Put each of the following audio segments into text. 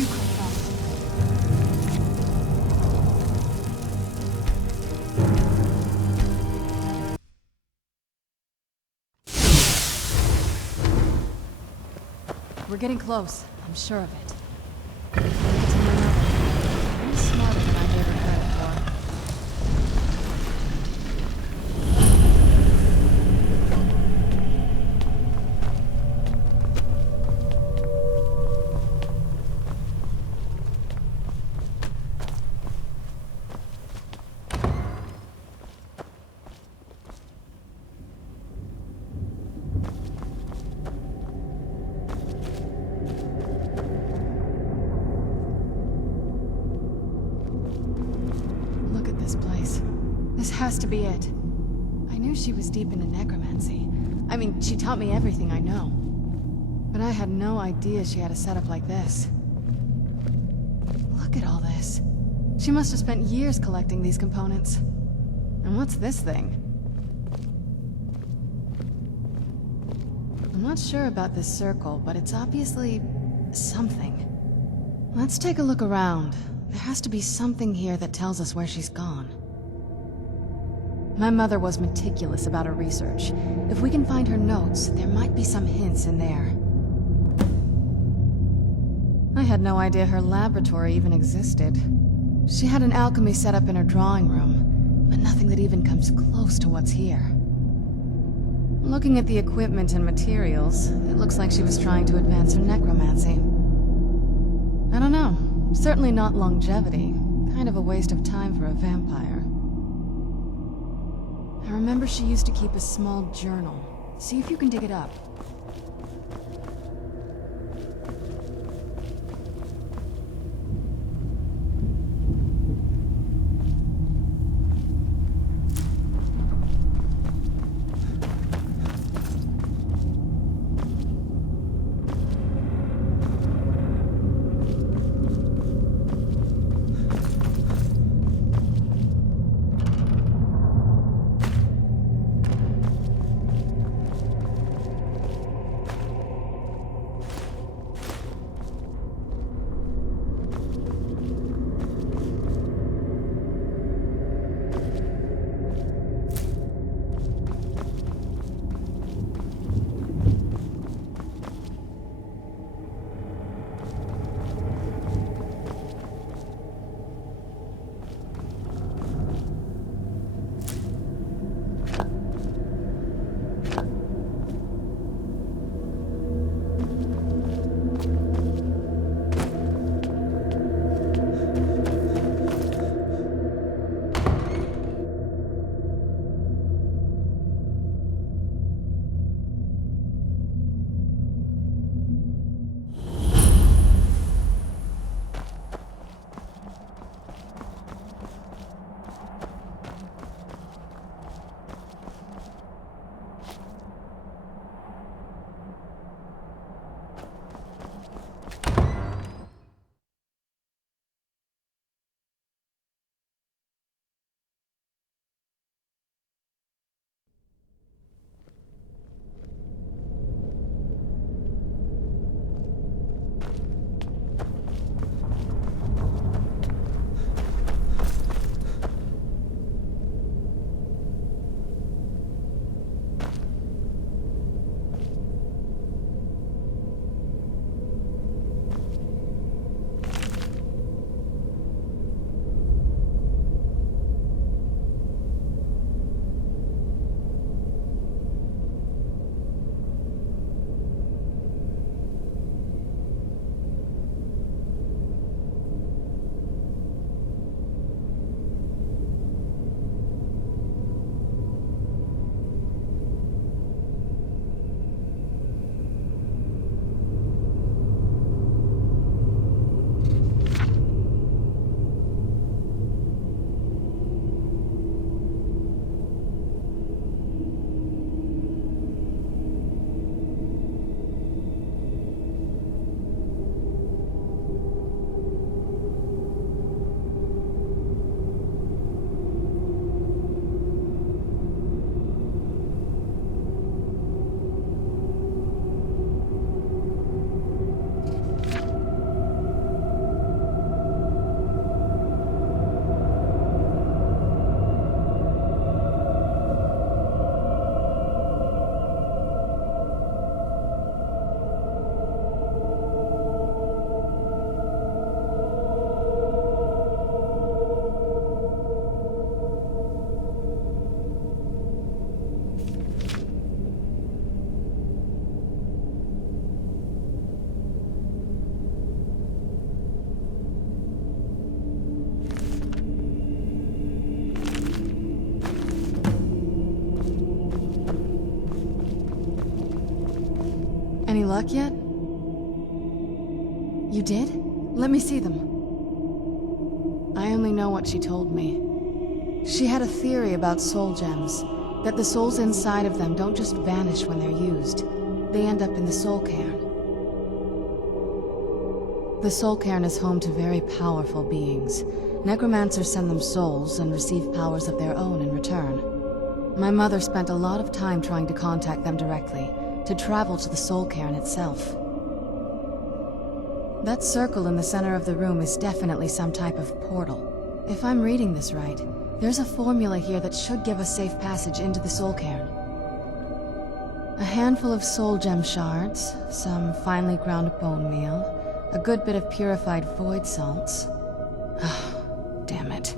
you come from? We're getting close. I'm sure of it. I'm smarter than I gave her credit for. Look at this place. This has to be it. I knew she was deep into necromancy. I mean, she taught me everything I know. But I had no idea she had a setup like this. Look at all this. She must have spent years collecting these components. And what's this thing? I'm not sure about this circle, but it's obviously something. Let's take a look around. There has to be something here that tells us where she's gone. My mother was meticulous about her research. If we can find her notes, there might be some hints in there. I had no idea her laboratory even existed. She had an alchemy set up in her drawing room, but nothing that even comes close to what's here. Looking at the equipment and materials, it looks like she was trying to advance her necromancy. I don't know. Certainly not longevity. Kind of a waste of time for a vampire. I remember she used to keep a small journal. See if you can dig it up. luck yet? You did? Let me see them. I only know what she told me. She had a theory about soul gems, that the souls inside of them don't just vanish when they're used. They end up in the soul cairn. The soul cairn is home to very powerful beings. Necromancers send them souls and receive powers of their own in return. My mother spent a lot of time trying to contact them directly, to travel to the soul cairn itself. That circle in the center of the room is definitely some type of portal. If I'm reading this right, there's a formula here that should give us safe passage into the soul cairn. A handful of soul gem shards, some finely ground bone meal, a good bit of purified void salts. Oh, damn it.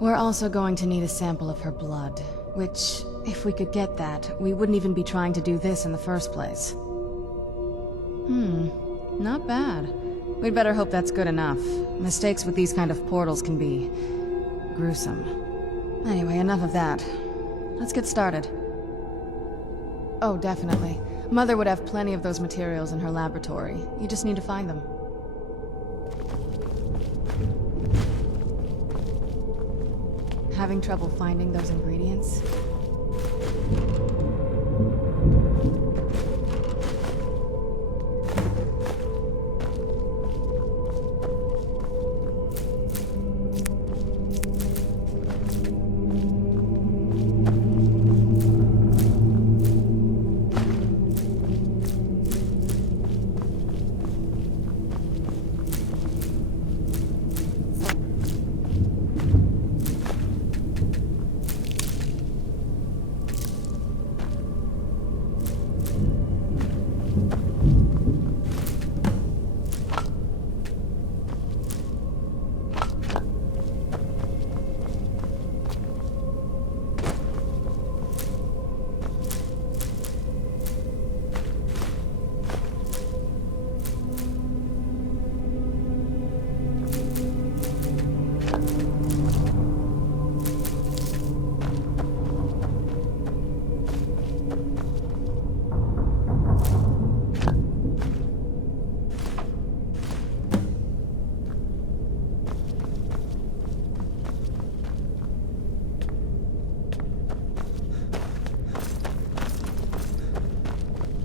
We're also going to need a sample of her blood, which, if we could get that, we wouldn't even be trying to do this in the first place. Not bad. We'd better hope that's good enough. Mistakes with these kind of portals can be gruesome. Anyway, enough of that. Let's get started. Oh, definitely. Mother would have plenty of those materials in her laboratory. You just need to find them. Having trouble finding those ingredients?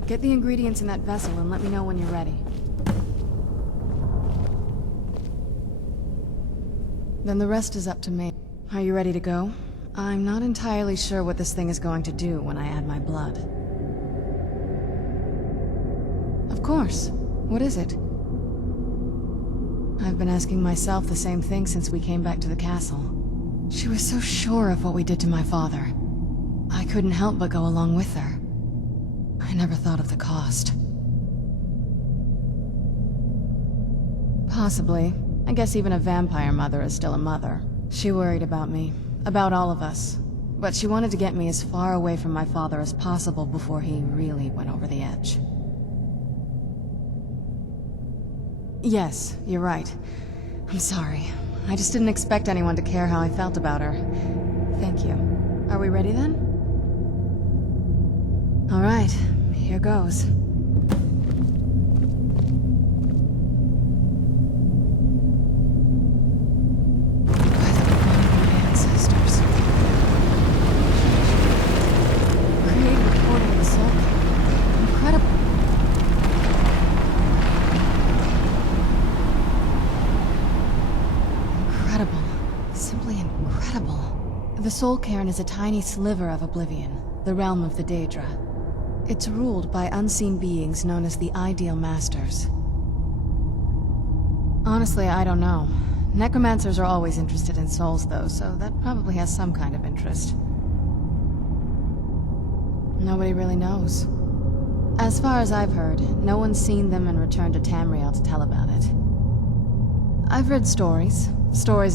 Get the ingredients in that vessel and let me know when you're ready. Then the rest is up to me. Are you ready to go? I'm not entirely sure what this thing is going to do when I add my blood. Of course. What is it? I've been asking myself the same thing since we came back to the castle. She was so sure of what we did to my father. I couldn't help but go along with her. I never thought of the cost. Possibly. I guess even a vampire mother is still a mother. She worried about me, about all of us. But she wanted to get me as far away from my father as possible before he really went over the edge. Yes, you're right. I'm sorry. I just didn't expect anyone to care how I felt about her. Thank you. Are we ready then? All right, here goes. The Soul Cairn is a tiny sliver of oblivion, the realm of the Daedra. It's ruled by unseen beings known as the Ideal Masters. Honestly, I don't know. Necromancers are always interested in souls, though, so that probably has some kind of interest. Nobody really knows. As far as I've heard, no one's seen them and returned to Tamriel to tell about it. I've read stories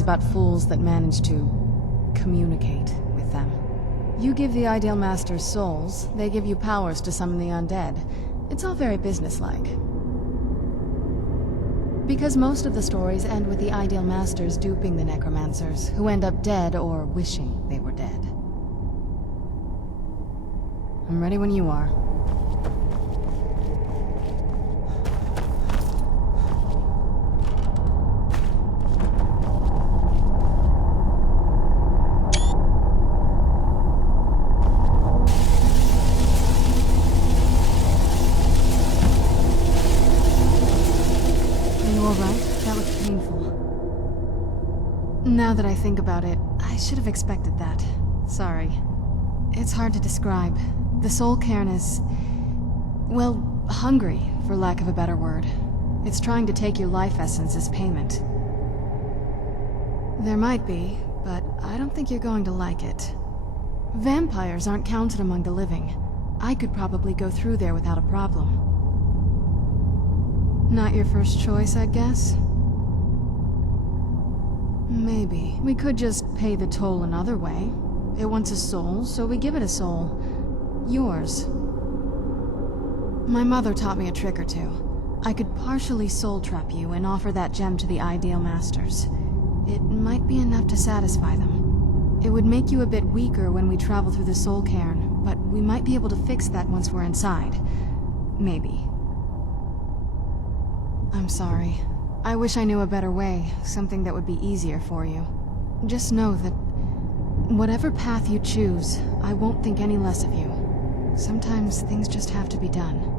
about fools that manage to communicate with them. You give the Ideal Masters souls, they give you powers to summon the undead. It's all very businesslike. Because most of the stories end with the Ideal Masters duping the necromancers, who end up dead or wishing they were dead. I'm ready when you are. That looks painful. Now that I think about it, I should have expected that. Sorry. It's hard to describe. The soul cairn is... well, hungry, for lack of a better word. It's trying to take your life essence as payment. There might be, but I don't think you're going to like it. Vampires aren't counted among the living. I could probably go through there without a problem. Not your first choice, I'd guess? Maybe. We could just pay the toll another way. It wants a soul, so we give it a soul. Yours. My mother taught me a trick or two. I could partially soul trap you and offer that gem to the Ideal Masters. It might be enough to satisfy them. It would make you a bit weaker when we travel through the soul cairn, but we might be able to fix that once we're inside. Maybe. I'm sorry. I wish I knew a better way, something that would be easier for you. Just know that whatever path you choose, I won't think any less of you. Sometimes things just have to be done.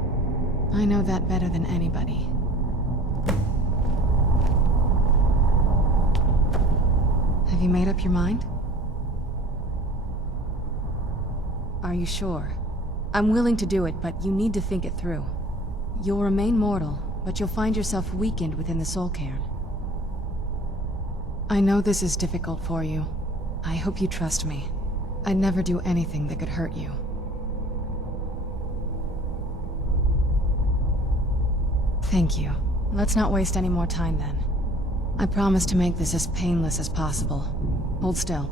I know that better than anybody. Have you made up your mind? Are you sure? I'm willing to do it, but you need to think it through. You'll remain mortal, but you'll find yourself weakened within the soul cairn. I know this is difficult for you. I hope you trust me. I'd never do anything that could hurt you. Thank you. Let's not waste any more time then. I promise to make this as painless as possible. Hold still.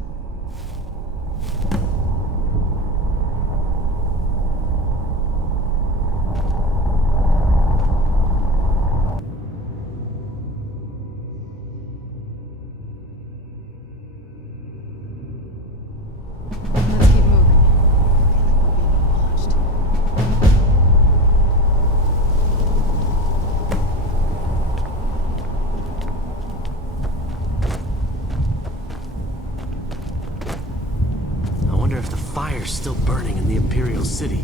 Let's keep moving. I feel like we're being watched. I wonder if the fire's still burning in the Imperial City.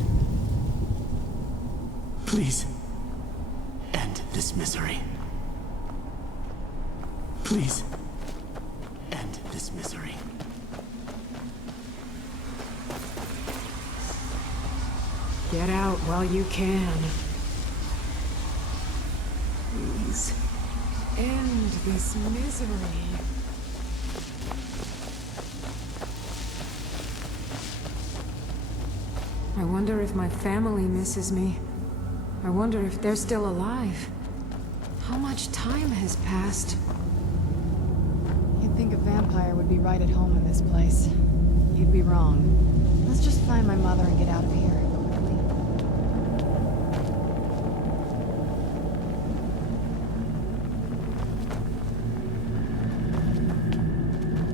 Please, end this misery. Please, end this misery. Get out while you can. Please, end this misery. I wonder if my family misses me. I wonder if they're still alive. How much time has passed? You'd think a vampire would be right at home in this place. You'd be wrong. Let's just find my mother and get out of here, quickly.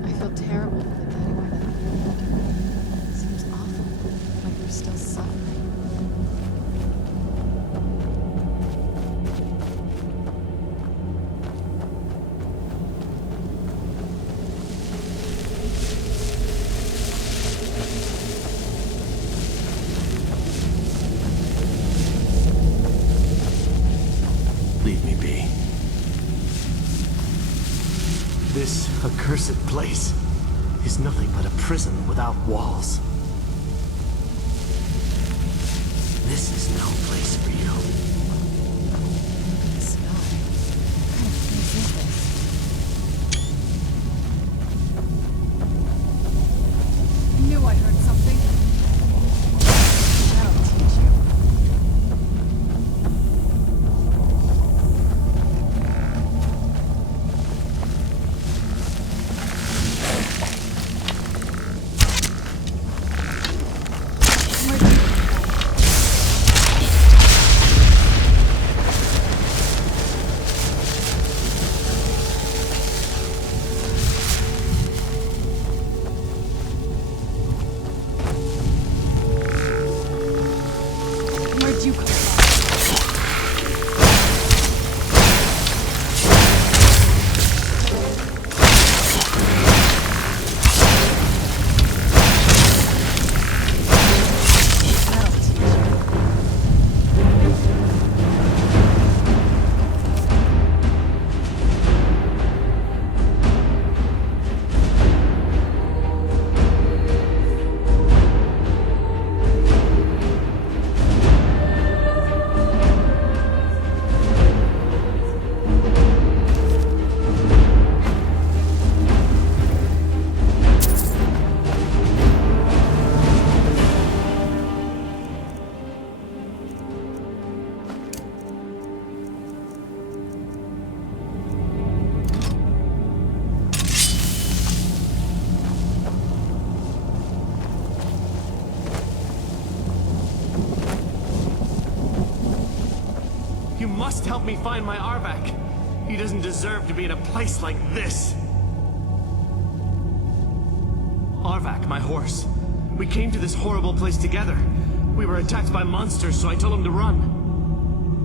I feel terrible for the dead women. It seems awful, like they're still suffering. Leave me be. This accursed place is nothing but a prison without walls. This is no place for you. The sky. What kind of place is this? I knew I heard something. That'll teach you. Where'd you go? You must help me find my Arvak. He doesn't deserve to be in a place like this. Arvak, my horse. We came to this horrible place together. We were attacked by monsters, so I told him to run.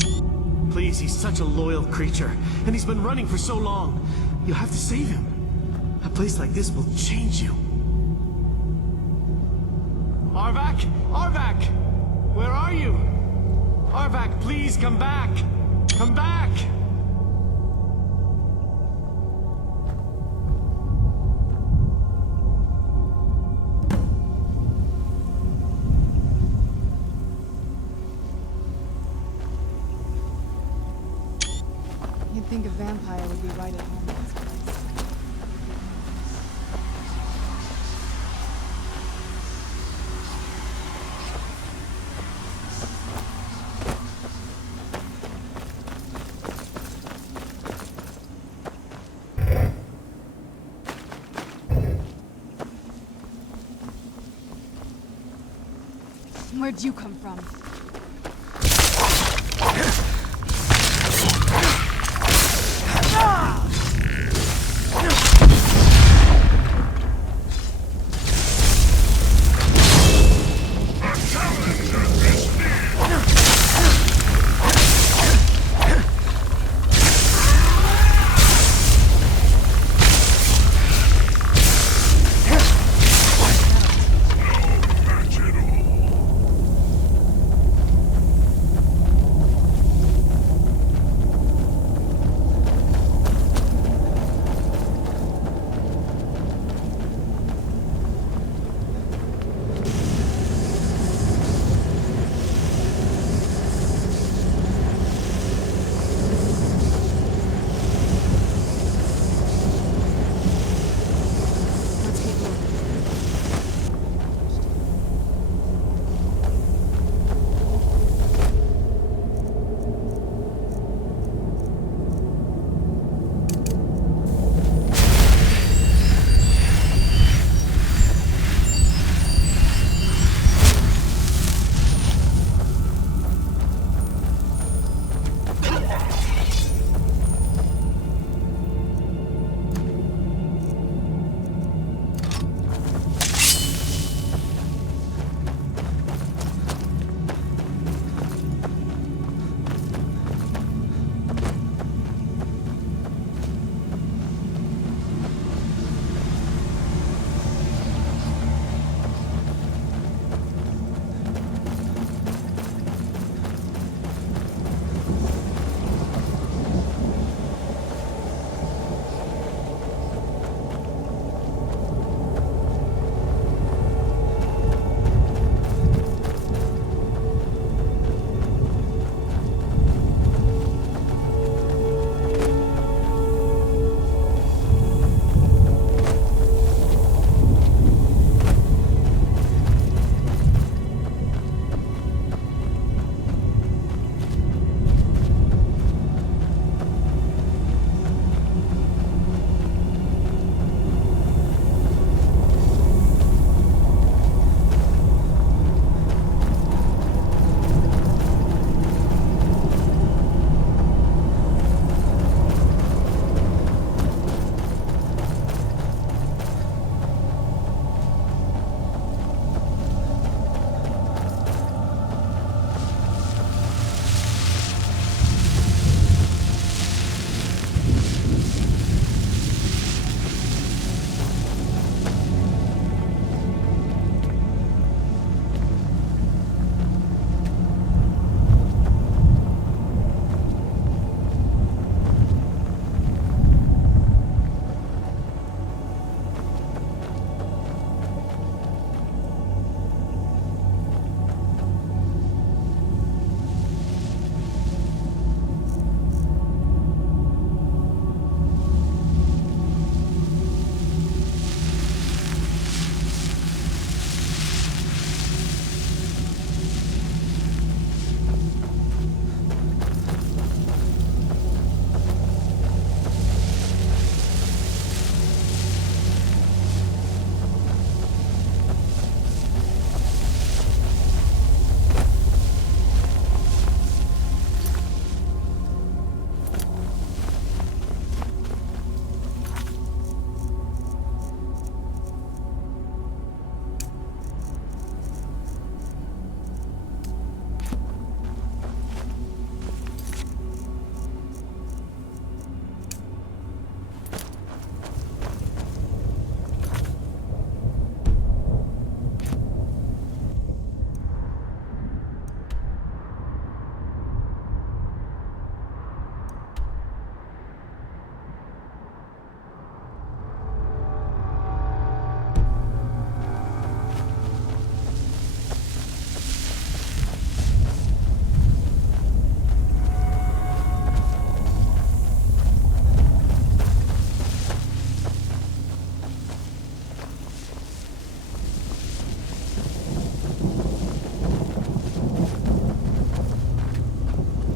Please, he's such a loyal creature, and he's been running for so long. You have to save him. A place like this will change you. Arvak? Arvak! Where are you? Arvak, please come back! Come back! You'd think a vampire would be right at home in this place. Where'd you come from?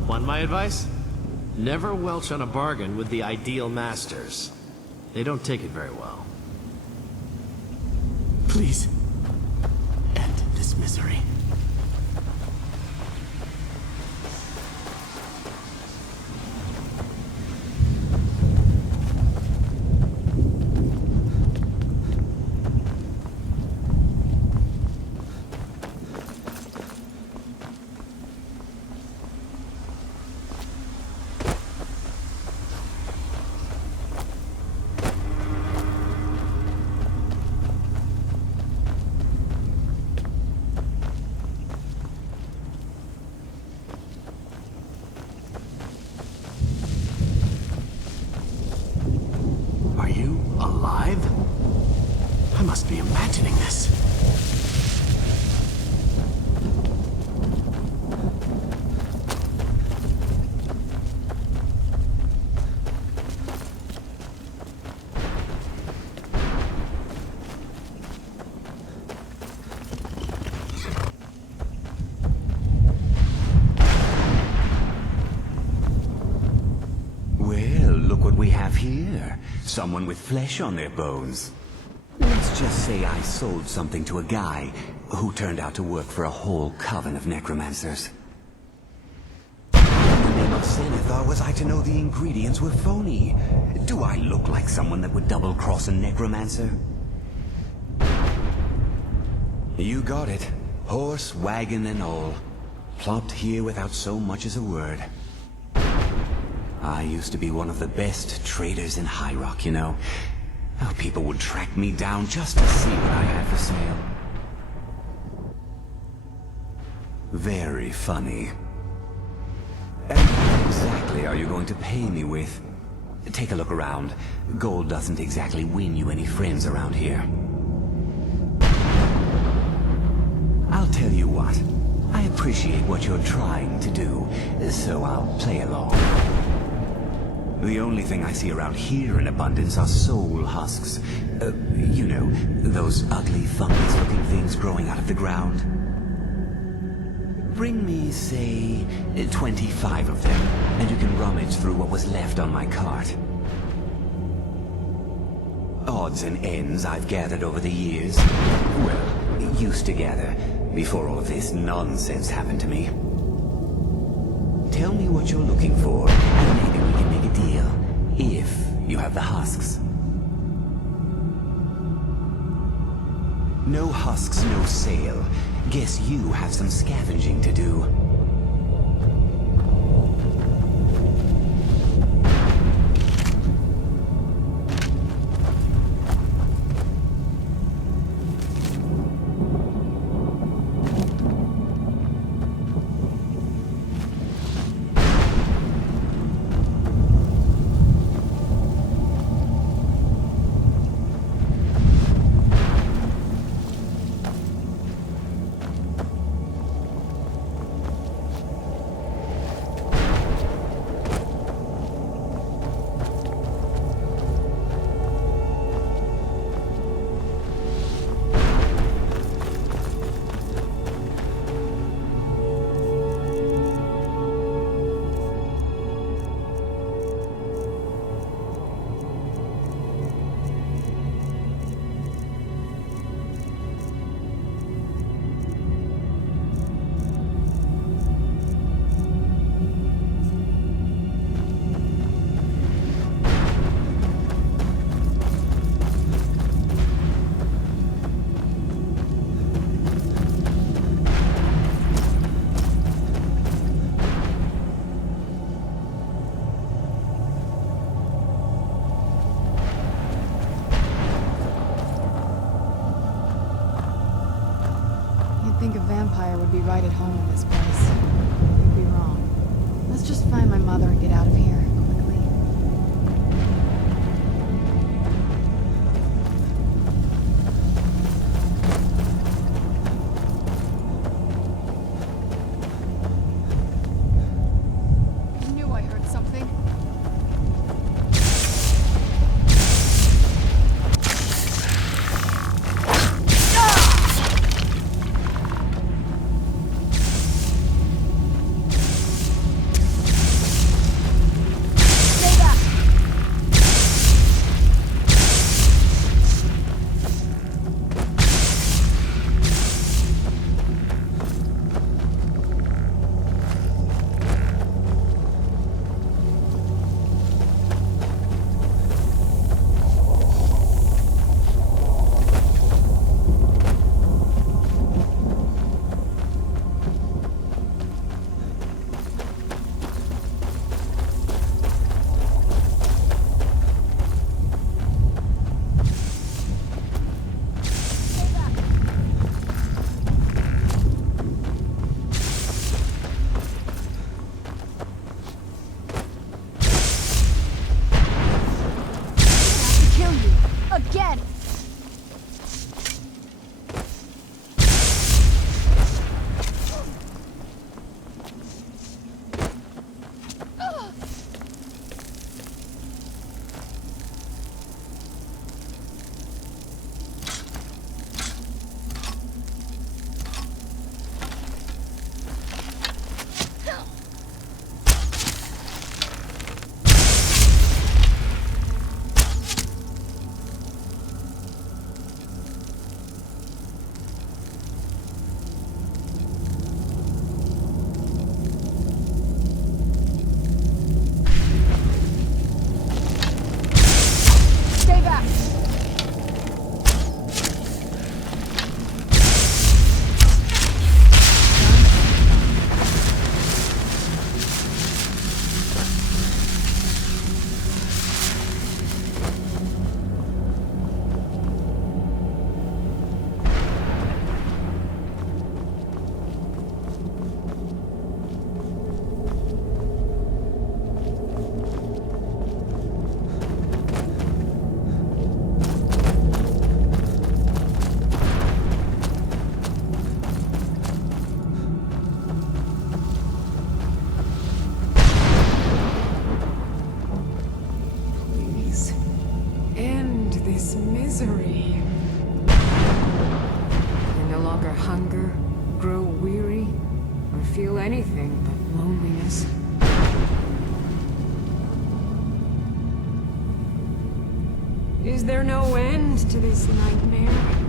Want my advice? Never welch on a bargain with the ideal masters. They don't take it very well. Please, end this misery. Are you alive? I must be imagining this. Well, look what we have here. Someone with flesh on their bones. Let's just say I sold something to a guy who turned out to work for a whole coven of necromancers. In the name of Zenithar, was I to know the ingredients were phony? Do I look like someone that would double-cross a necromancer? You got it. Horse, wagon, and all. Plopped here without so much as a word. I used to be one of the best traders in High Rock, you know. Oh, people would track me down just to see what I had for sale. Very funny. And what exactly are you going to pay me with? Take a look around. Gold doesn't exactly win you any friends around here. I'll tell you what. I appreciate what you're trying to do, so I'll play along. The only thing I see around here in abundance are soul husks. You know, those ugly fungus-looking things growing out of the ground. Bring me, say, 25 of them, and you can rummage through what was left on my cart. Odds and ends I've gathered over the years. Well, used to gather, before all of this nonsense happened to me. Tell me what you're looking for, and maybe we can make a deal. If you have the husks. No husks, no sale. Guess you have some scavenging to do. Think a vampire would be right at home in this place. You'd be wrong. Let's just find my mother and get out of here, quickly. I knew I heard something. misery. I no longer hunger, grow weary, or feel anything but loneliness. Is there no end to this nightmare?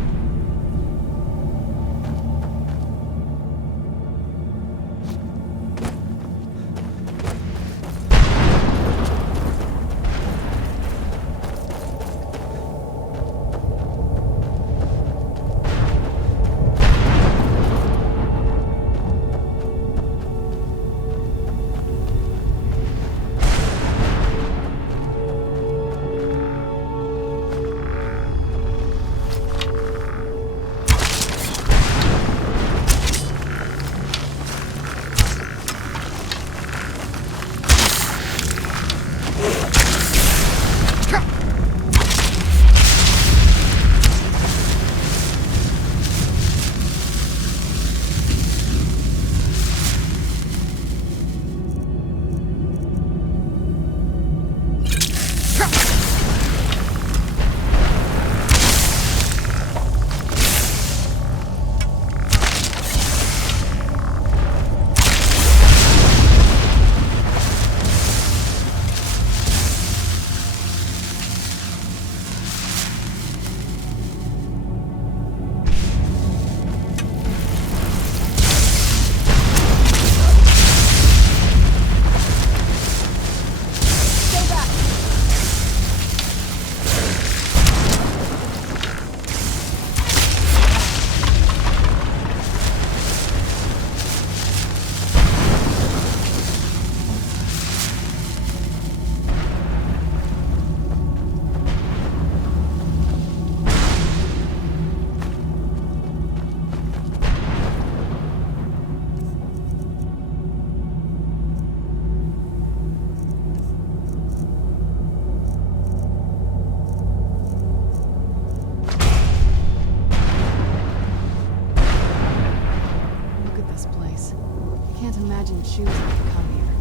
Imagine choosing to come here.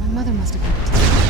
My mother must have been terrible.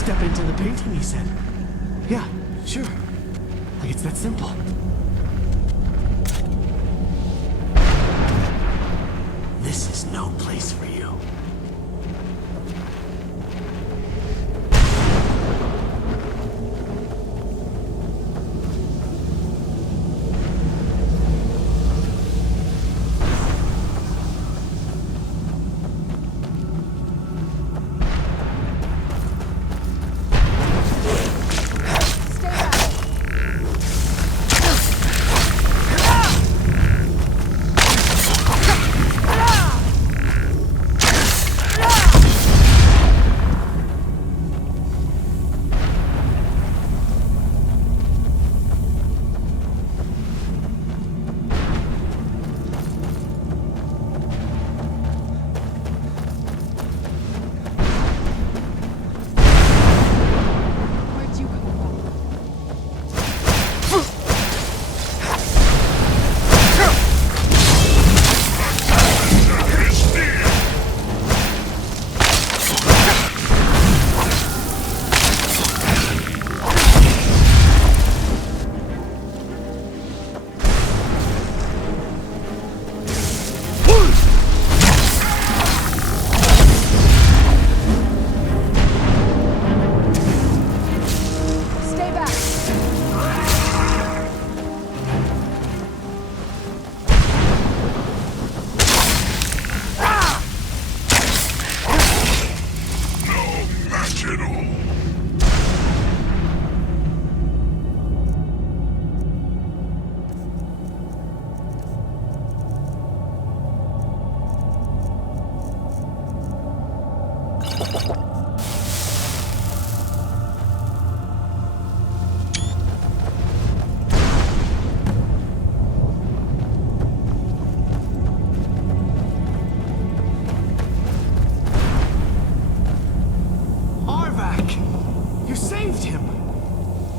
step into the painting, he said. Yeah, sure. Like it's that simple. This is no place for you.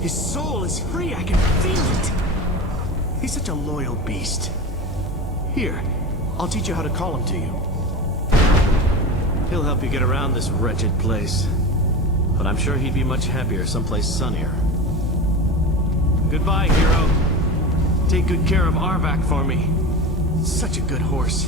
His soul is free, I can feel it! He's such a loyal beast. Here, I'll teach you how to call him to you. He'll help you get around this wretched place. But I'm sure he'd be much happier someplace sunnier. Goodbye, hero. Take good care of Arvak for me. Such a good horse.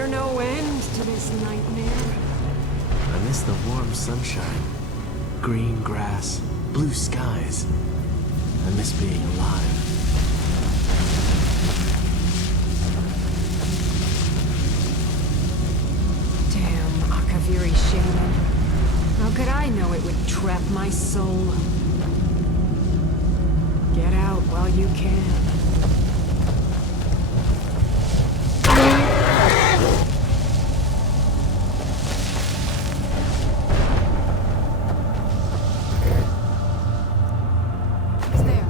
there no end to this nightmare? I miss the warm sunshine, green grass, blue skies. I miss being alive. Damn Akaviri shaman. How could I know it would trap my soul? Get out while you can. It's there.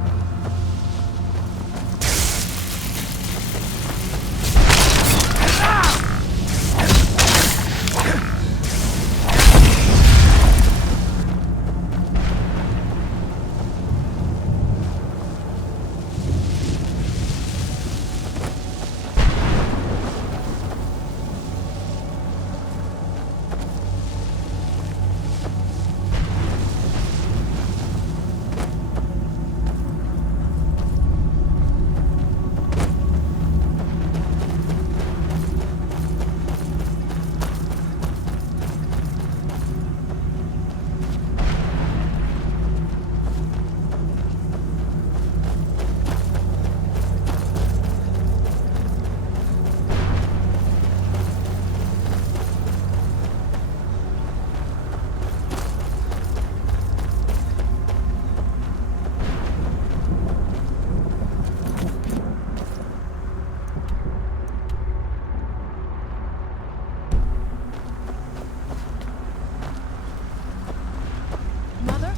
Mother?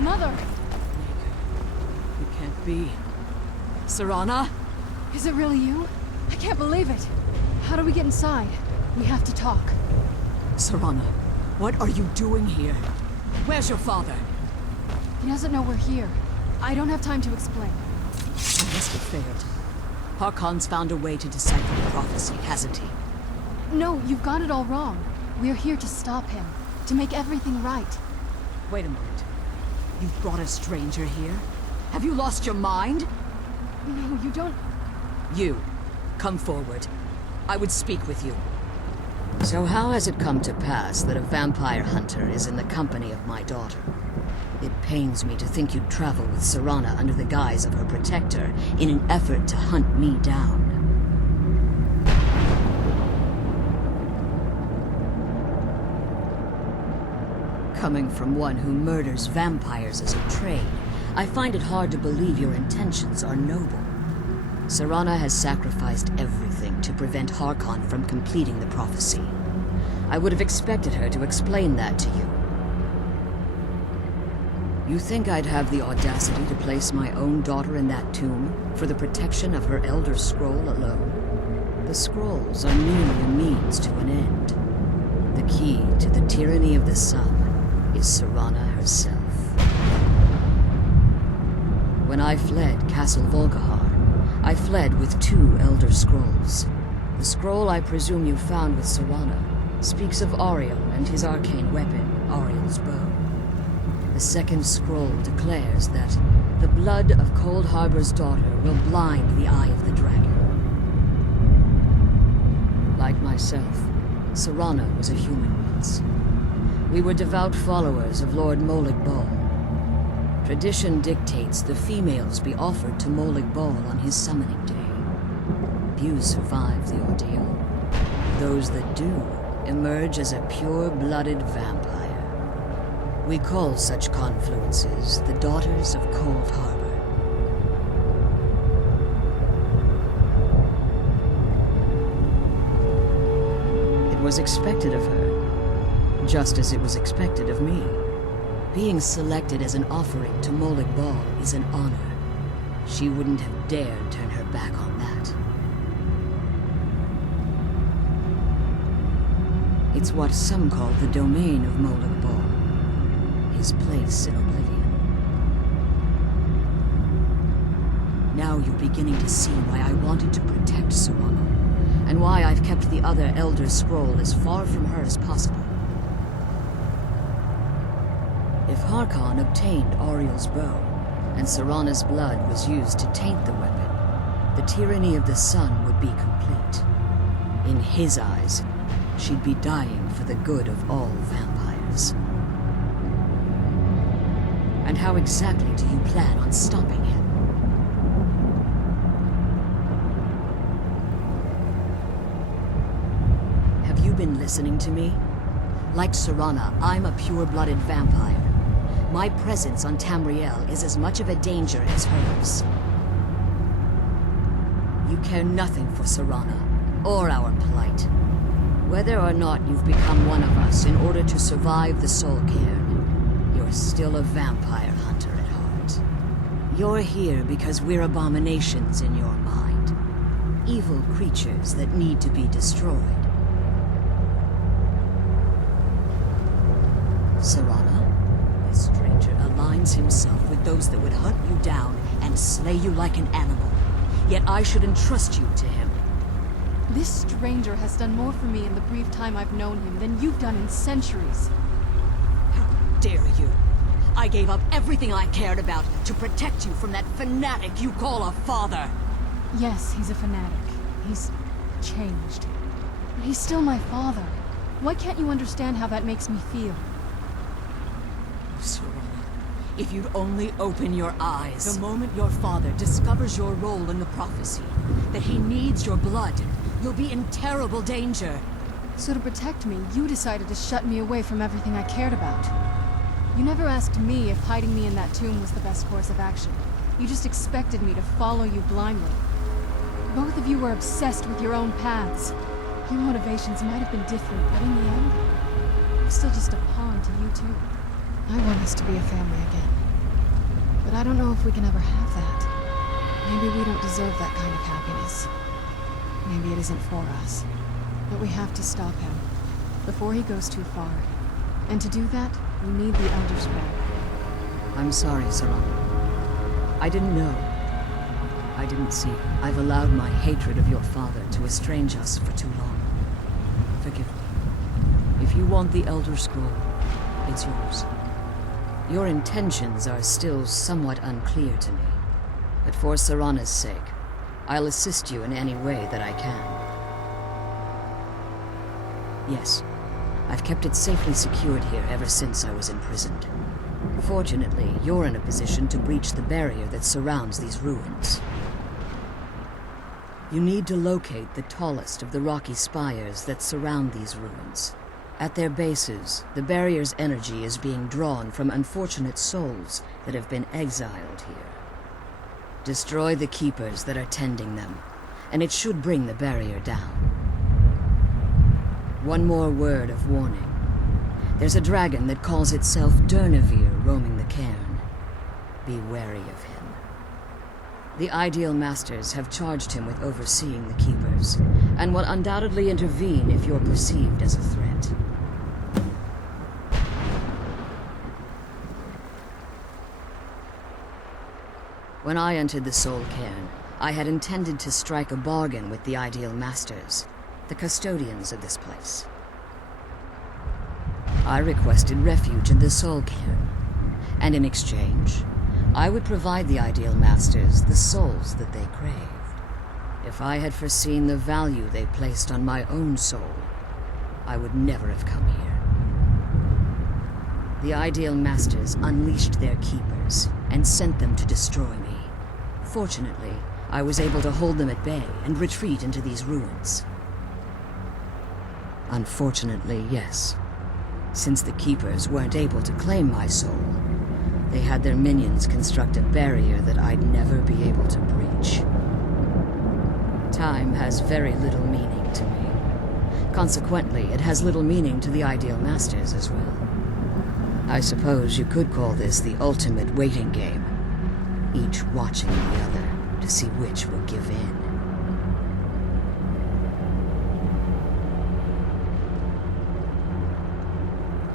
Mother! It can't be. Serana? Is it really you? I can't believe it. How do we get inside? We have to talk. Serana, what are you doing here? Where's your father? He doesn't know we're here. I don't have time to explain. I must have failed. Harkon's found a way to decipher the prophecy, hasn't he? No, you've got it all wrong. We're here to stop him. To make everything right. Wait a moment. You've brought a stranger here? Have you lost your mind? No, you don't... You, come forward. I would speak with you. So how has it come to pass that a vampire hunter is in the company of my daughter? It pains me to think you'd travel with Serana under the guise of her protector in an effort to hunt me down. Coming from one who murders vampires as a trade, I find it hard to believe your intentions are noble. Serana has sacrificed everything to prevent Harkon from completing the prophecy. I would have expected her to explain that to you. You think I'd have the audacity to place my own daughter in that tomb for the protection of her Elder Scroll alone? The scrolls are merely a means to an end. The key to the tyranny of the sun is Serana herself. When I fled Castle Volkihar, I fled with 2 Elder Scrolls. The scroll I presume you found with Serana speaks of Ariel and his arcane weapon, Ariel's bow. The second scroll declares that the blood of Cold Harbor's daughter will blind the eye of the dragon. Like myself, Serana was a human once. We were devout followers of Lord Molig Bal. Tradition dictates the females be offered to Molig Bal on his summoning day. Few survive the ordeal. Those that do emerge as a pure-blooded vampire. We call such confluences the Daughters of Cold Harbor. It was expected of her, just as it was expected of me. Being selected as an offering to Molig Bal is an honor. She wouldn't have dared turn her back on that. It's what some call the domain of Molig Bal, his place in oblivion. Now you're beginning to see why I wanted to protect Serana, and why I've kept the other Elder Scroll as far from her as possible. If Harkon obtained Ariel's bow, and Serana's blood was used to taint the weapon, the tyranny of the sun would be complete. In his eyes, she'd be dying for the good of all vampires. And how exactly do you plan on stopping him? Have you been listening to me? Like Serana, I'm a pure-blooded vampire. My presence on Tamriel is as much of a danger as hers. You care nothing for Serana, or our plight. Whether or not you've become one of us in order to survive the Soul Cairn, you're still a vampire hunter at heart. You're here because we're abominations in your mind. Evil creatures that need to be destroyed. Serana, this stranger aligns himself with those that would hunt you down and slay you like an animal. Yet I should entrust you to him. This stranger has done more for me in the brief time I've known him than you've done in centuries. How dare you! I gave up everything I cared about to protect you from that fanatic you call a father! Yes, he's a fanatic. He's changed. But he's still my father. Why can't you understand how that makes me feel? Serana, if you'd only open your eyes. The moment your father discovers your role in the prophecy, that he needs your blood, you'll be in terrible danger. So to protect me, you decided to shut me away from everything I cared about. You never asked me if hiding me in that tomb was the best course of action. You just expected me to follow you blindly. Both of you were obsessed with your own paths. Your motivations might have been different, but in the end, I'm still just a pawn to you too. I want us to be a family again. But I don't know if we can ever have that. Maybe we don't deserve that kind of happiness. Maybe it isn't for us. But we have to stop him, before he goes too far. And to do that, we need the Elder Scroll. I'm sorry, Serana. I didn't know. I didn't see. I've allowed my hatred of your father to estrange us for too long. Forgive me. If you want the Elder Scroll, it's yours. Your intentions are still somewhat unclear to me, but for Serana's sake, I'll assist you in any way that I can. Yes, I've kept it safely secured here ever since I was imprisoned. Fortunately, you're in a position to breach the barrier that surrounds these ruins. You need to locate the tallest of the rocky spires that surround these ruins. At their bases, the barrier's energy is being drawn from unfortunate souls that have been exiled here. Destroy the keepers that are tending them, and it should bring the barrier down. One more word of warning. There's a dragon that calls itself Durnevere roaming the cairn. Be wary of him. The Ideal Masters have charged him with overseeing the keepers, and will undoubtedly intervene if you're perceived as a threat. When I entered the Soul Cairn, I had intended to strike a bargain with the Ideal Masters, the custodians of this place. I requested refuge in the Soul Cairn, and in exchange, I would provide the Ideal Masters the souls that they craved. If I had foreseen the value they placed on my own soul, I would never have come here. The Ideal Masters unleashed their keepers and sent them to destroy me. Fortunately, I was able to hold them at bay and retreat into these ruins. Unfortunately, yes. Since the keepers weren't able to claim my soul, they had their minions construct a barrier that I'd never be able to breach. Time has very little meaning to me. Consequently, it has little meaning to the Ideal Masters as well. I suppose you could call this the ultimate waiting game, each watching the other to see which will give in.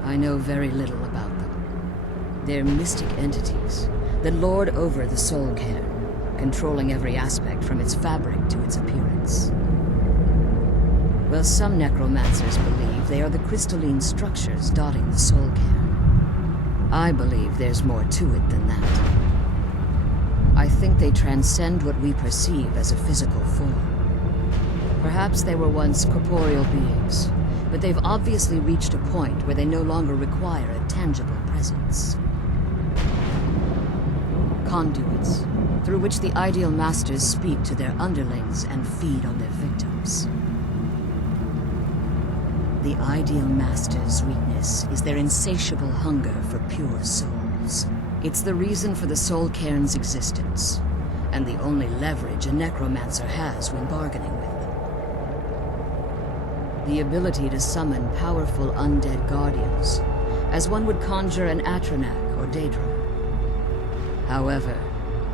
I know very little about them. They're mystic entities that lord over the Soul Cairn, controlling every aspect from its fabric to its appearance. While some necromancers believe they are the crystalline structures dotting the Soul Cairn, I believe there's more to it than that. I think they transcend what we perceive as a physical form. Perhaps they were once corporeal beings, but they've obviously reached a point where they no longer require a tangible presence. Conduits, through which the Ideal Masters speak to their underlings and feed on their victims. The Ideal Masters' weakness is their insatiable hunger for pure souls. It's the reason for the Soul Cairn's existence, and the only leverage a necromancer has when bargaining with them. The ability to summon powerful undead guardians, as one would conjure an Atronak or Daedra. However,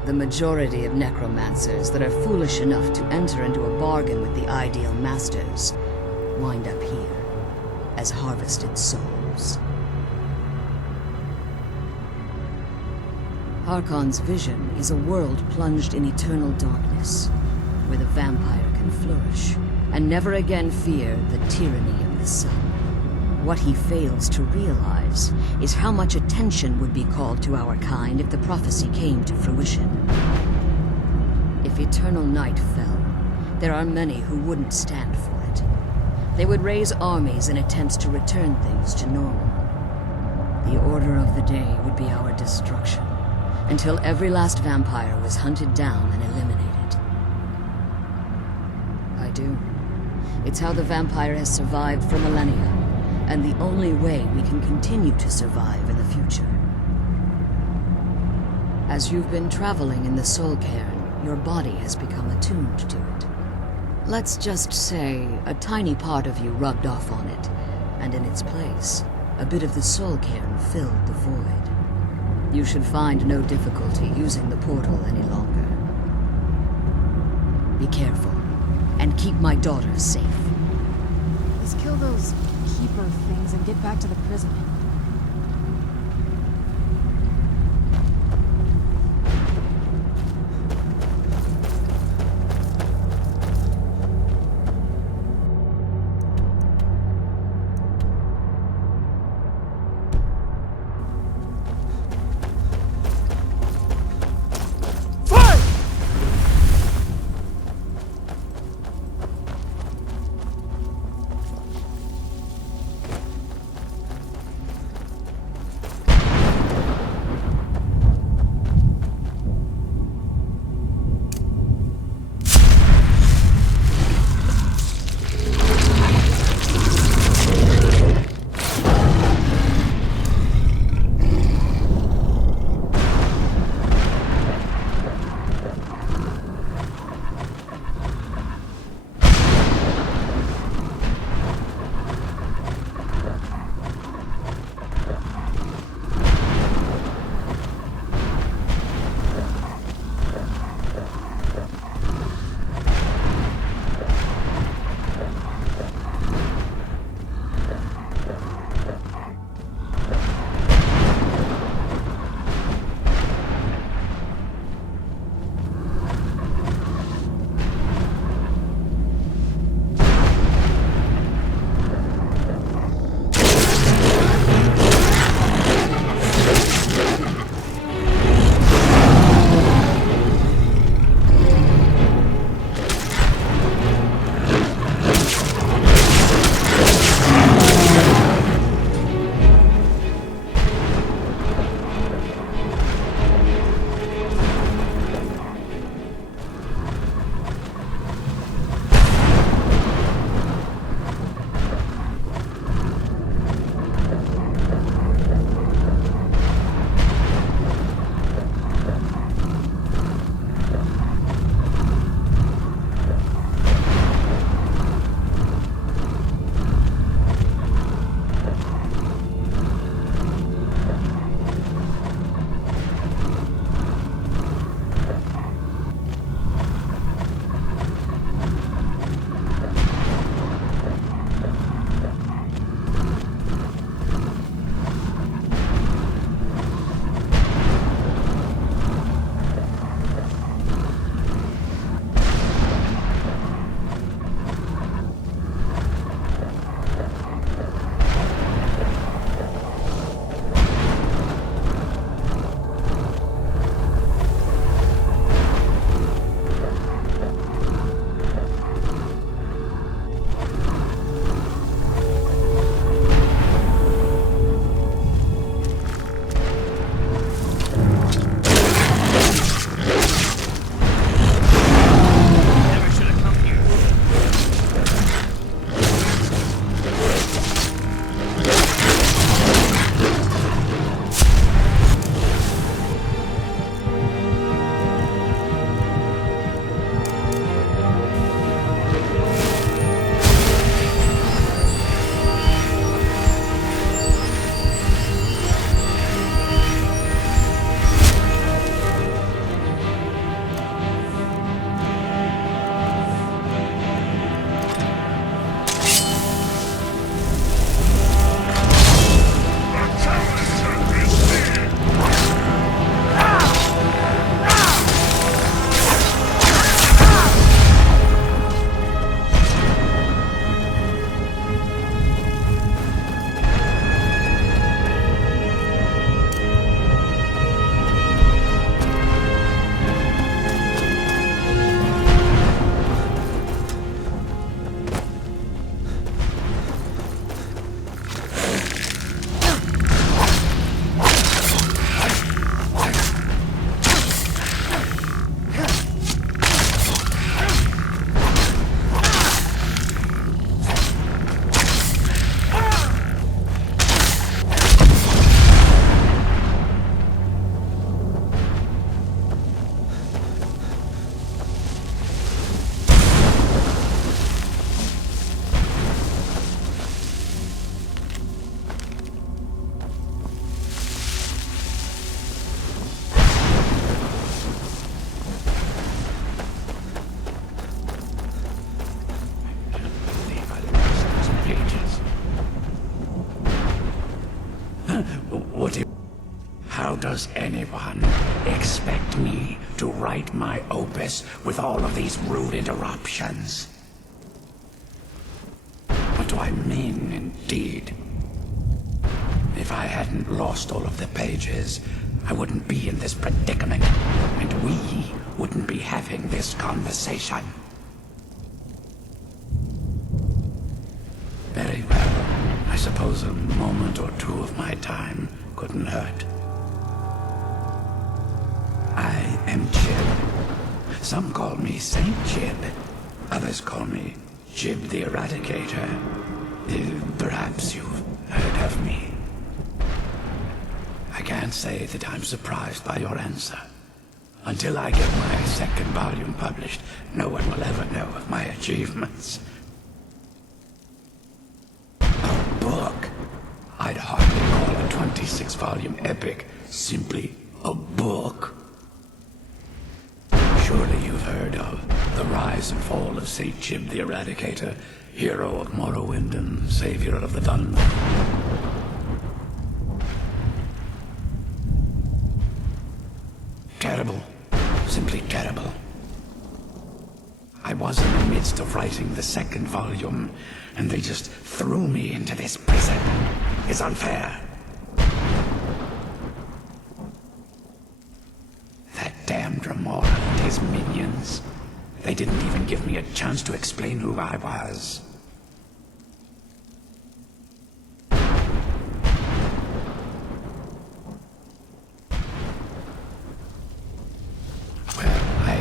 the majority of necromancers that are foolish enough to enter into a bargain with the Ideal Masters wind up here as harvested souls. Harkon's vision is a world plunged in eternal darkness, where the vampire can flourish, and never again fear the tyranny of the sun. What he fails to realize is how much attention would be called to our kind if the prophecy came to fruition. If eternal night fell, there are many who wouldn't stand for it. They would raise armies in attempts to return things to normal. The order of the day would be our destruction, until every last vampire was hunted down and eliminated. I do. It's how the vampire has survived for millennia, and the only way we can continue to survive in the future. As you've been traveling in the Soul Cairn, your body has become attuned to it. Let's just say a tiny part of you rubbed off on it, and in its place, a bit of the Soul Cairn filled the void. You should find no difficulty using the portal any longer. Be careful, and keep my daughter safe. Let's kill those keeper things and get back to the prison. Does anyone expect me to write my opus with all of these rude interruptions? What do I mean, indeed? If I hadn't lost all of the pages, I wouldn't be in this predicament, and we wouldn't be having this conversation. Very well. I suppose a moment or two of my time couldn't hurt. I am Jib. Some call me Saint Jib. Others call me Jib the Eradicator. Perhaps you've heard of me. I can't say that I'm surprised by your answer. Until I get my second volume published, no one will ever know of my achievements. A book? I'd hardly call a 26-volume epic simply a book. Surely you've heard of the rise and fall of Saint Jib the Eradicator, hero of Morrowind and savior of the Dungeon. Terrible. Simply terrible. I was in the midst of writing the second volume, and they just threw me into this prison. It's unfair. That damned Remora and his minions. They didn't even give me a chance to explain who I was.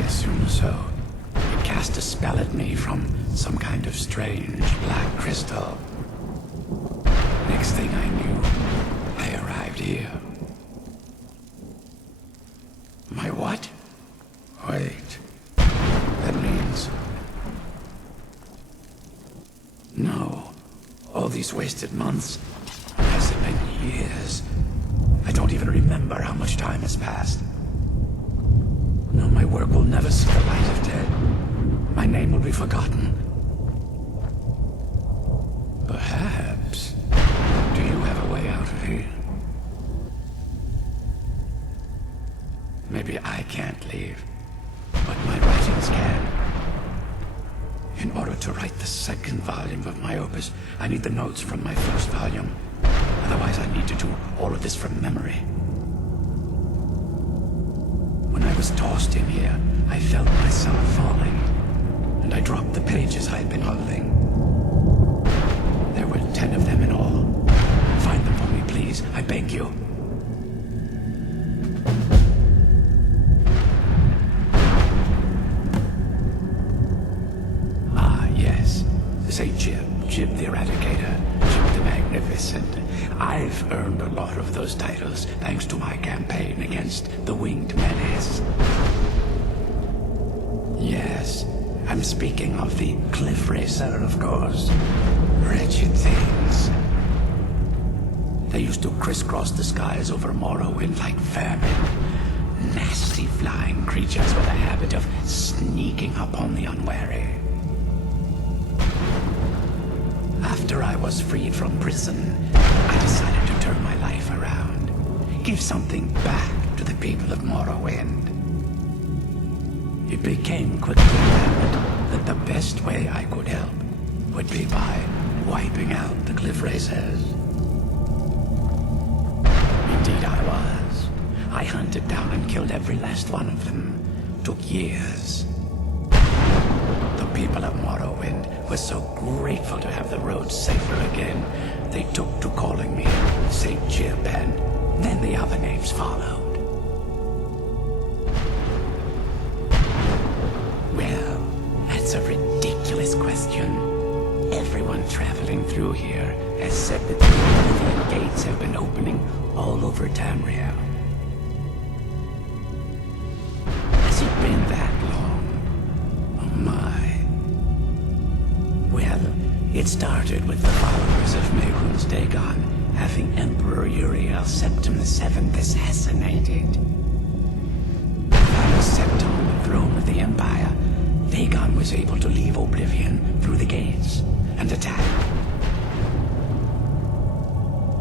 Assume so. It cast a spell at me from some kind of strange black crystal. Next thing I knew, I arrived here. My what? Wait. That means... No. All these wasted months. Has it been years? I don't even remember how much time has passed. No, my work will never see the light of day. My name will be forgotten. Perhaps. Do you have a way out of here? Maybe I can't leave, but my writings can. In order to write the second volume of my opus, I need the notes from my first volume. Otherwise, I need to do all of this from memory. When I was tossed in here, I felt myself falling, and I dropped the pages I had been holding. There were 10 of them in all. Find them for me, please. I beg you. Ah, yes. Say Jib the Eradicator, Jib the Magnificent. I've earned a lot of those titles thanks to my campaign against the Winged Menace. Yes, I'm speaking of the Cliff Racer, of course. Wretched things. They used to crisscross the skies over Morrowind like vermin. Nasty flying creatures with a habit of sneaking upon the unwary. After I was freed from prison, I decided to turn my life around. Give something back to the people of Morrowind. It became quickly apparent that the best way I could help would be by wiping out the Cliff Racers. Indeed I was. I hunted down and killed every last one of them. Took years. The people of Morrowind were so grateful to have the roads safer again, they took to calling me Saint Jib, and then the other names followed. Well, that's a ridiculous question. Everyone traveling through here has said that the Oblivion gates have been opening all over Tamriel. Has it been that long? Oh my. Well, it started with the followers of Mehun's Dagon having Emperor Uriel Septim VII assassinated. Without a sept on the throne of the Empire, Dagon was able to leave Oblivion through the gates and attack.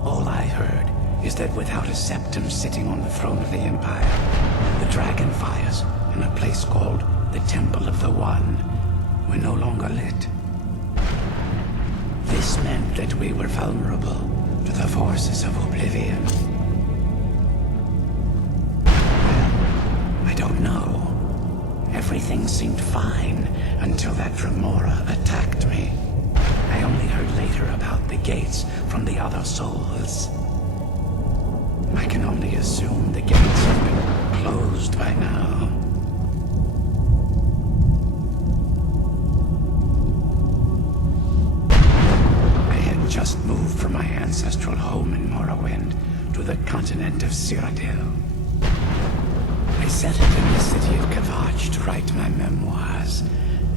All I heard is that without a septum sitting on the throne of the Empire, the dragon fires in a place called the Temple of the One were no longer lit. This meant that we were vulnerable to the forces of oblivion. Well, I don't know. Everything seemed fine until that Remora attacked me. I only heard later about the gates from the other souls. I can only assume the gates have been closed by now. I had just moved from my ancestral home in Morrowind to the continent of Cyrodiil. I settled in the city of Kavach to write my memoirs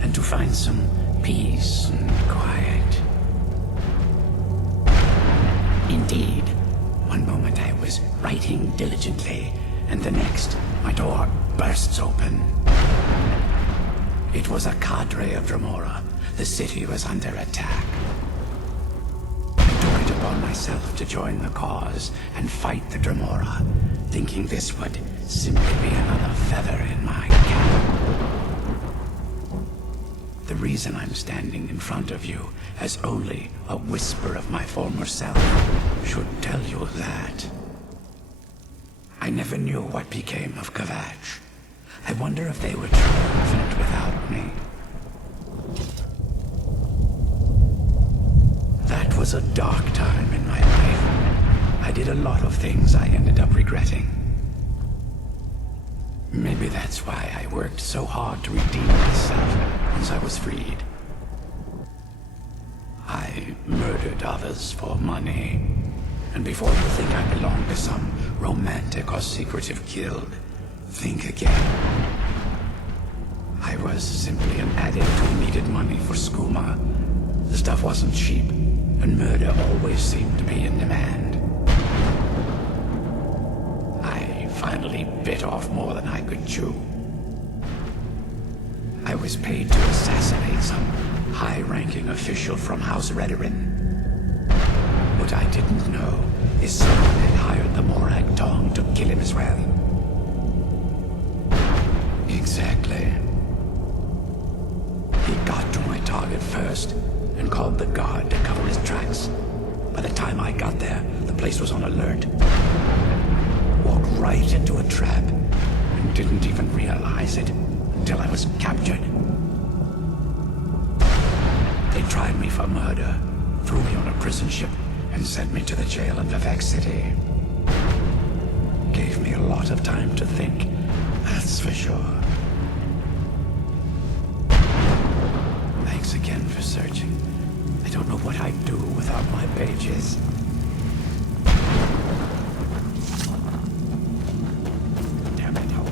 and to find some peace and quiet. Indeed, one moment I was writing diligently, and the next, my door bursts open. It was a cadre of Dremora. The city was under attack. I took it upon myself to join the cause and fight the Dremora, thinking this would simply be another feather in my cap. The reason I'm standing in front of you as only a whisper of my former self should tell you that. I never knew what became of Kavach. I wonder if they were triumphant without me. That was a dark time in my life. I did a lot of things I ended up regretting. Maybe that's why I worked so hard to redeem myself once I was freed. I murdered others for money. And before you think I belong to some romantic or secretive guild, think again. I was simply an addict who needed money for skooma. The stuff wasn't cheap, and murder always seemed to be in demand. I finally bit off more than I could chew. I was paid to assassinate some high-ranking official from House Redorin. What I didn't know is someone had hired the Morag Tong to kill him as well. Exactly. He got to my target first and called the guard to cover his tracks. By the time I got there, the place was on alert. Walked right into a trap and didn't even realize it until I was captured. They tried me for murder, threw me on a prison ship, and sent me to the jail in Vivek City. Gave me a lot of time to think, that's for sure. Thanks again for searching. I don't know what I'd do without my pages. Damn it, how...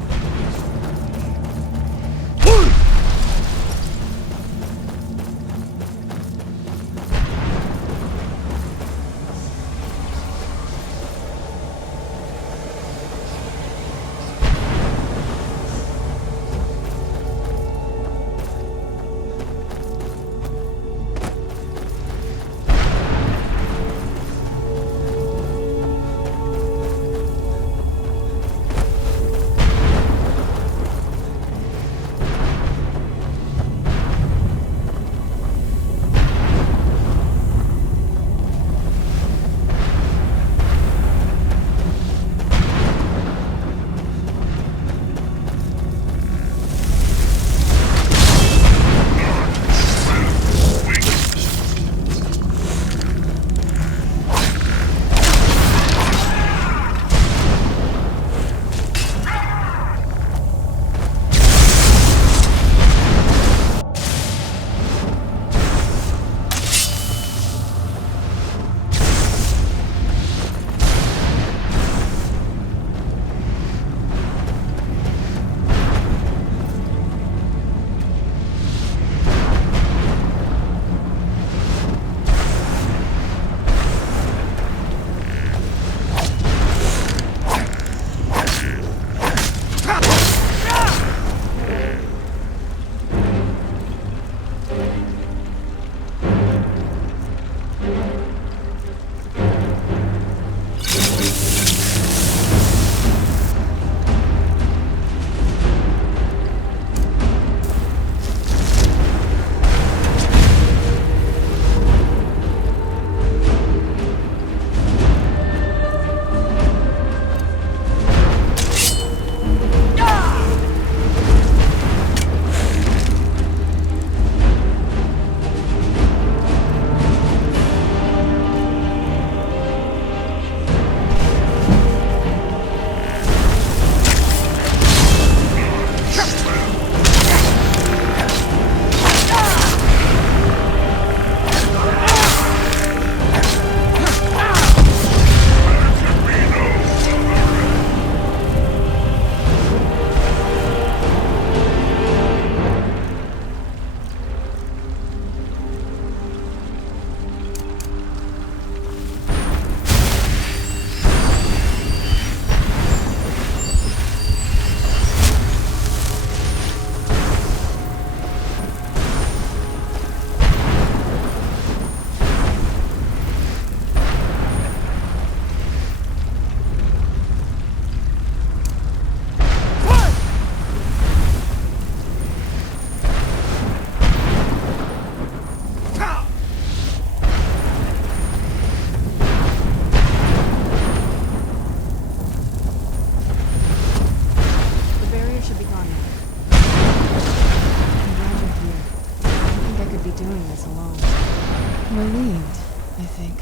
Relieved, I think.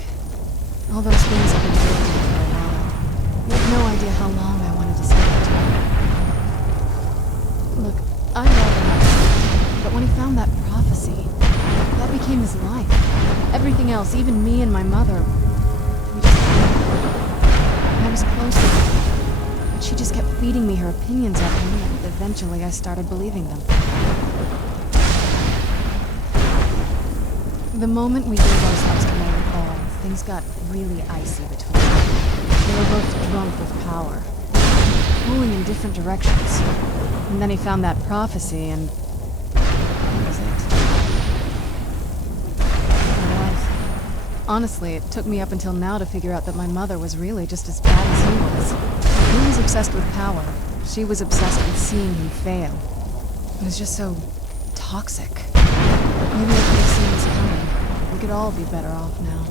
All those things have been building for a while. You have no idea how long I wanted to say that to her. Look, I love him, but when he found that prophecy, that became his life. Everything else, even me and my mother, we just... I was close with her, but she just kept feeding me her opinions of him, and eventually I started believing them. The moment we gave ourselves to Molik Ball, things got really icy between us. We were both drunk with power, pulling in different directions. And then he found that prophecy, and that was it. It was. Honestly, it took me up until now to figure out that my mother was really just as bad as he was. He was obsessed with power. She was obsessed with seeing him fail. It was just so toxic. Maybe I could have seen this coming. We could all be better off now.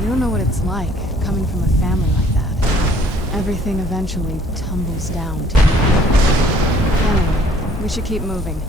You don't know what it's like, coming from a family like that. Everything eventually tumbles down to you. Anyway, we should keep moving.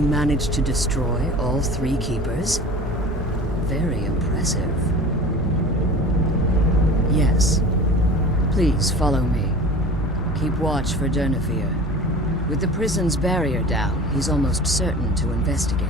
you managed to destroy all 3 keepers? Very impressive. Yes. Please follow me. Keep watch for Durnafir. With the prison's barrier down, he's almost certain to investigate.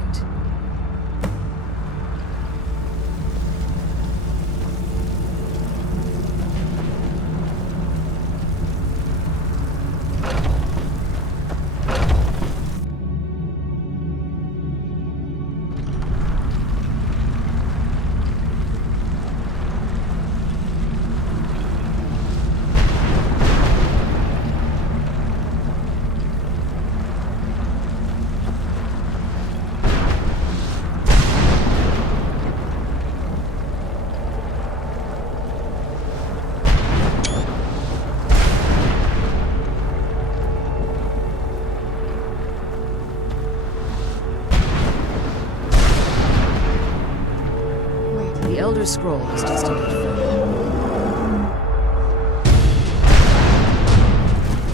The Elder Scroll is just a bit further.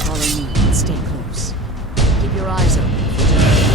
Follow me and stay close. Keep your eyes open for Durnafir.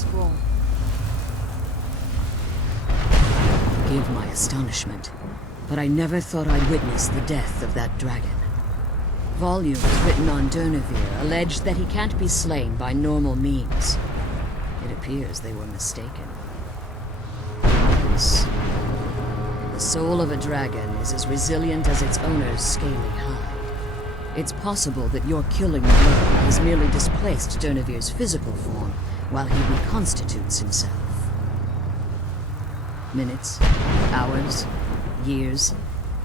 scroll. Forgive my astonishment, but I never thought I'd witness the death of that dragon. Volumes written on Durnevere allege that he can't be slain by normal means. It appears they were mistaken. Yes. The soul of a dragon is as resilient as its owner's scaly hide. It's possible that your killing blow has merely displaced Durnevere's physical form while he reconstitutes himself. Minutes, hours, years.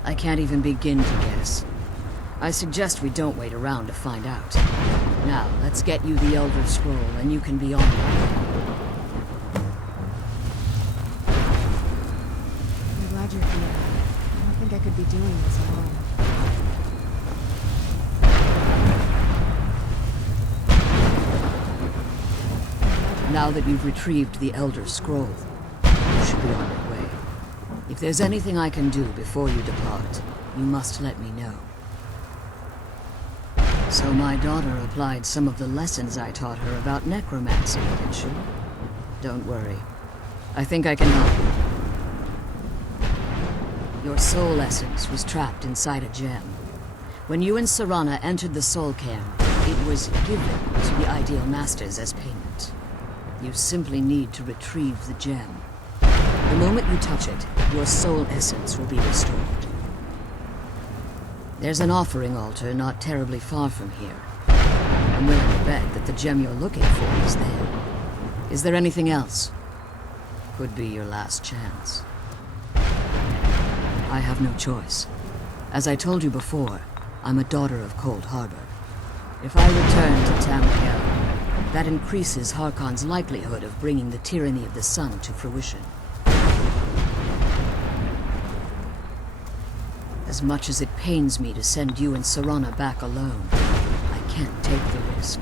I can't even begin to guess. I suggest we don't wait around to find out. Now, let's get you the Elder Scroll and you can be on your way. I'm glad you're here. I don't think I could be doing this alone. Now that you've retrieved the Elder Scroll, you should be on your way. If there's anything I can do before you depart, you must let me know. So my daughter applied some of the lessons I taught her about necromancy, did she? Don't worry. I think I can help you. Your soul essence was trapped inside a gem. When you and Serana entered the Soul Cairn, it was given to the Ideal Masters as payment. You simply need to retrieve the gem. The moment you touch it, your soul essence will be restored. There's an offering altar not terribly far from here. I'm willing to bet that the gem you're looking for is there. Is there anything else? Could be your last chance. I have no choice. As I told you before, I'm a daughter of Cold Harbor. If I return to Tamriel, that increases Harkon's likelihood of bringing the tyranny of the sun to fruition. As much as it pains me to send you and Serana back alone, I can't take the risk.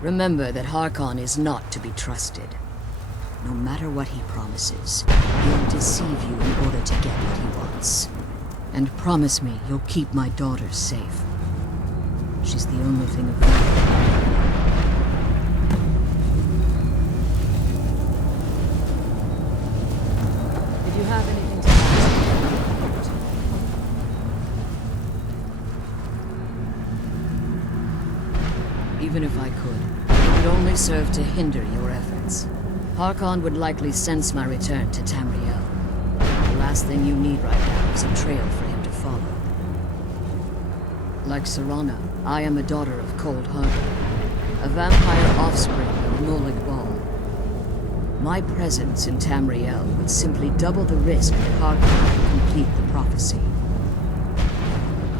Remember that Harkon is not to be trusted. No matter what he promises, he'll deceive you in order to get what he wants. And promise me you'll keep my daughter safe. She's the only thing of value. If you have anything to ask, even if I could, it would only serve to hinder your efforts. Harkon would likely sense my return to Tamriel. The last thing you need right now is a trail for him to follow. Like Serana, I am a daughter of Cold Harbor, a vampire offspring of Molig Bal. My presence in Tamriel would simply double the risk that Harkon would complete the prophecy.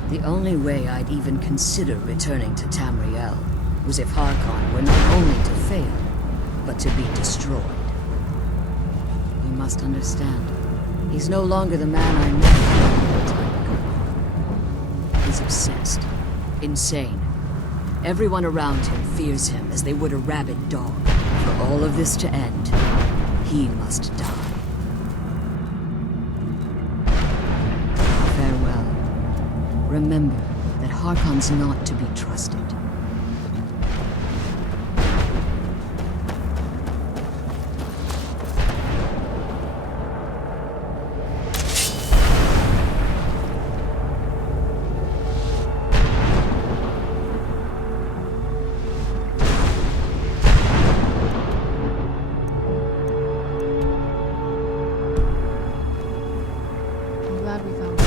The only way I'd even consider returning to Tamriel was if Harkon were not only to fail, but to be destroyed. You must understand, he's no longer the man I met a long time ago. He's obsessed, insane. Everyone around him fears him as they would a rabid dog. For all of this to end, he must die. Farewell. Remember that Harkon's not to be trusted. I'm glad we found it.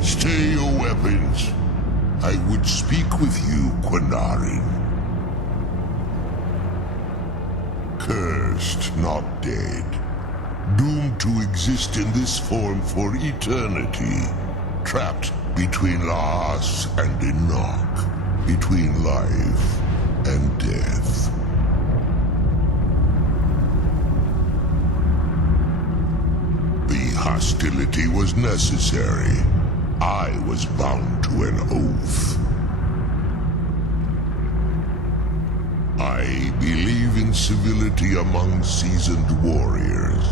Stay your weapons. I would speak with you, Quinarin. Cursed, not dead. Doomed to exist in this form for eternity. Trapped between Laas and Enoch. Between life and death. The hostility was necessary. I was bound to an oath. I believe in civility among seasoned warriors,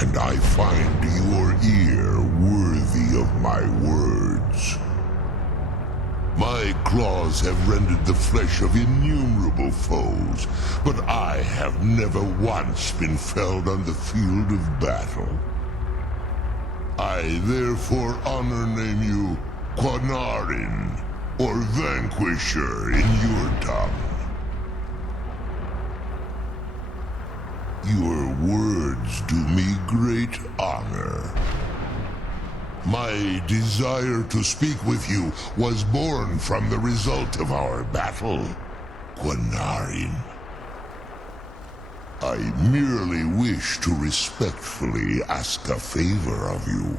and I find your ear worthy of my words. My claws have rendered the flesh of innumerable foes, but I have never once been felled on the field of battle. I therefore name you Quanarin, or Vanquisher in your tongue. Your words do me great honor. My desire to speak with you was born from the result of our battle, Quanarin. I merely wish to respectfully ask a favor of you.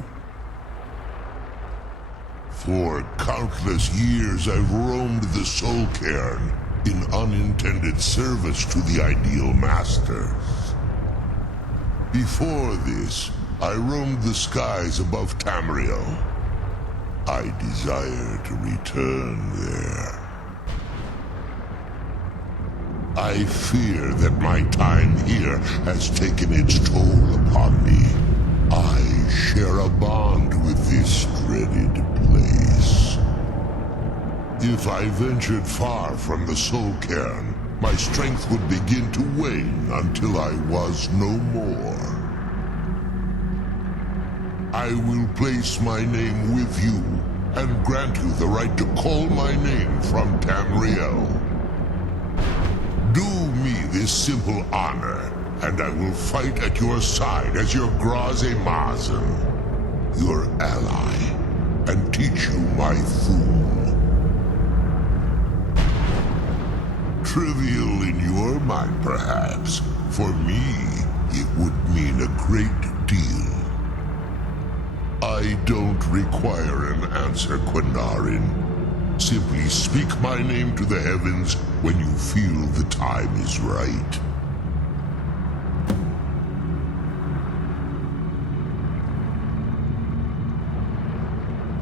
For countless years I've roamed the Soul Cairn in unintended service to the Ideal Masters. Before this, I roamed the skies above Tamriel. I desire to return there. I fear that my time here has taken its toll upon me. I share a bond with this dreaded place. If I ventured far from the Soul Cairn, my strength would begin to wane until I was no more. I will place my name with you and grant you the right to call my name from Tamriel. Do me this simple honor, and I will fight at your side as your Graze Mazen, your ally, and teach you my Thum. Trivial in your mind, perhaps. For me, it would mean a great deal. I don't require an answer, Quanarin. Simply speak my name to the heavens when you feel the time is right.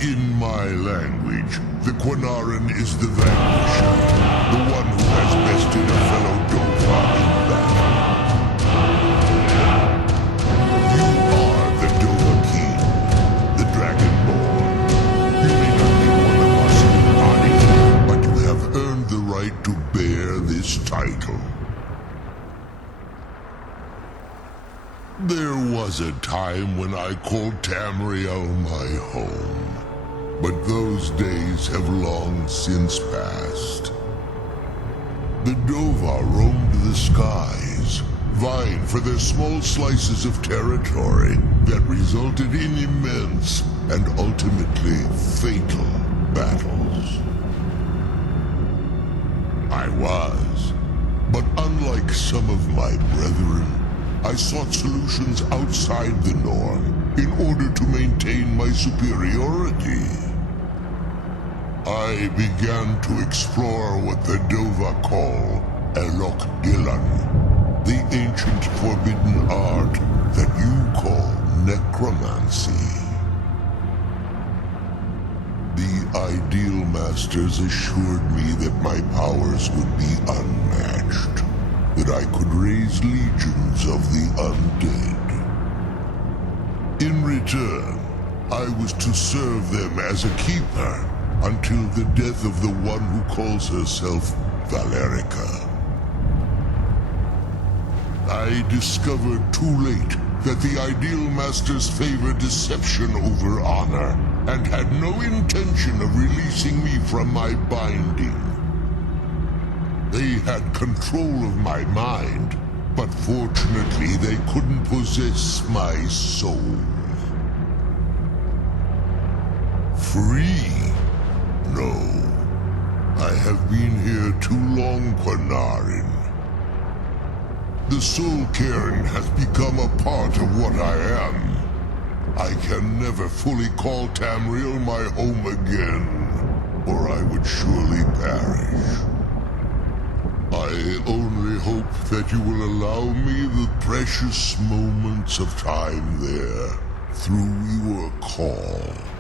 In my language, the Quanarin is the vanquisher, the one who has bested a fellow Dova in battle. You are the Dova King, the Dragonborn. You may not be one of us in body, but you have earned the right to bear this title. There was a time when I called Tamriel my home. But those days have long since passed. The Dova roamed the skies, vying for their small slices of territory that resulted in immense and ultimately fatal battles. I was, but unlike some of my brethren, I sought solutions outside the norm in order to maintain my superiority. I began to explore what the Dova call Elok Dylan, the ancient forbidden art that you call necromancy. The Ideal Masters assured me that my powers would be unmatched, that I could raise legions of the undead. In return, I was to serve them as a keeper until the death of the one who calls herself Valerica. I discovered too late that the Ideal Masters favor deception over honor, and had no intention of releasing me from my binding. They had control of my mind, but fortunately they couldn't possess my soul. Free? No. I have been here too long, Quanarin. The Soul Cairn has become a part of what I am. I can never fully call Tamriel my home again, or I would surely perish. I only hope that you will allow me the precious moments of time there through your call.